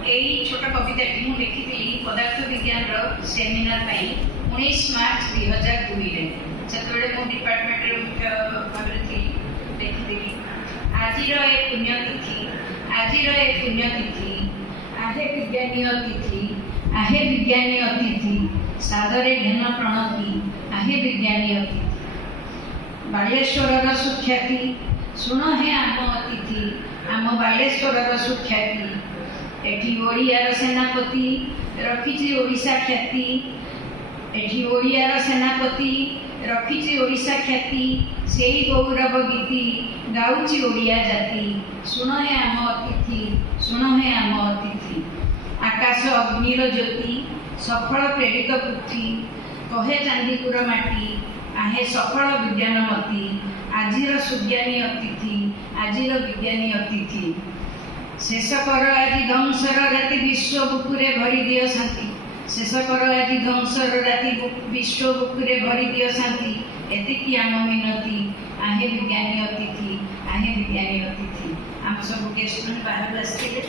यही छोट कविताटी मुझे लिखी पदार्थ विज्ञान सेमिनार 19 मार्च 2002 से मो डिपार्टमेंट मुख्य भाव लिखी आज पुण्यतिथि आहे विज्ञानी अतिथि आहे विज्ञानी अतिथि सादरे घेन प्रणति आहे विज्ञानी अतिथि बालेश्वर सुख्याति शुण हे आम अतिथि आम बालेश्वर सुख्याति एठी ओडियार सेनापति रखिछि ओडिशा ख्याति एठी ओडियार सेनापति रखिछि ओडिशा ख्याति सेही गौरव गीति गाउछि ओडिया जाति शुण हे आम अतिथि शुण हे आम अतिथि आकाश अग्निर ज्योति सफल प्रेरित पृथ्वी कहे चांदीपुर माटी आहे सफल विज्ञानमती आजिर सुज्ञानी अतिथि आजिर विज्ञानी अतिथि शेष कर आज ध्वंसर राति विश्व बुकुरे भरी दियो शांति शेष कर आज ध्वंसर राति विश्व बुकुरे भरी दियो शांति एतिकी आम मिनती आहे विज्ञानी अतिथि आहे विज्ञानी अतिथि आम सब गेस्ट बाहर आसते।